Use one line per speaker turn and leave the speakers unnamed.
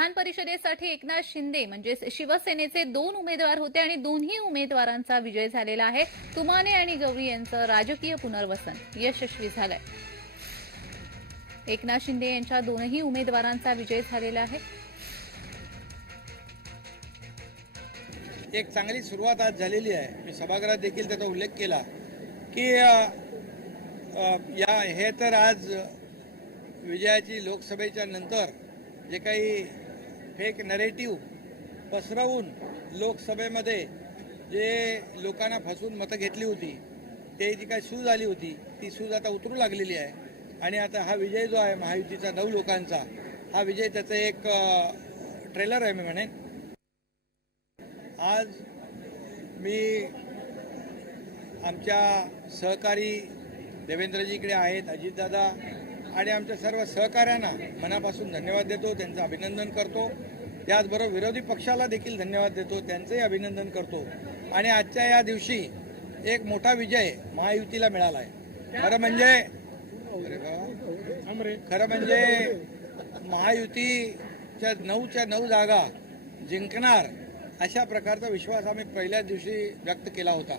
विधान परिषदेसाठी एकनाथ शिंदे म्हणजे शिवसेनेचे दोन उमेदवार होते आणि दोन्ही उमेदवारांचा विजय झालेला आहे. तुमाने आणि गवळी यांचं राजकीय पुनर्वसन यशस्वी झालंय. एकनाथ शिंदे यांच्या दोनही उमेदवारांचा विजय झालेला आहे.
एक चांगली सुरुवात आज झालेली आहे. मी सभागृहात देखील त्याचा उल्लेख केला की अ, या हे तर आज विजयाची लोकसभेच्या नंतर जे काही फेक नरेटिव्ह पसरवून लोकसभेमध्ये जे लोकांना फसवून मतं घेतली होती ते जी काही सूज आली होती ती सूज आता उतरू लागलेली आहे. आणि आता हा विजय जो आहे महायुतीचा नऊ लोकांचा हा विजय त्याचं एक ट्रेलर आहे मी म्हणेन आज मी आमच्या सहकारी देवेंद्रजी इकडे आहेत अजितदादा आणि आमच्या सर्व सहकाऱ्यांना मनापासून धन्यवाद देतो त्यांचं अभिनंदन करतो. त्याचबरोबर विरोधी पक्षाला देखील धन्यवाद देतो त्यांचंही अभिनंदन करतो. आणि आजच्या या दिवशी एक मोठा विजय महायुतीला मिळाला आहे खरं म्हणजे खरं म्हणजे महायुतीच्या नऊच्या नऊ जागा जिंकणार अशा प्रकारचा विश्वास आम्ही पहिल्याच दिवशी व्यक्त केला होता.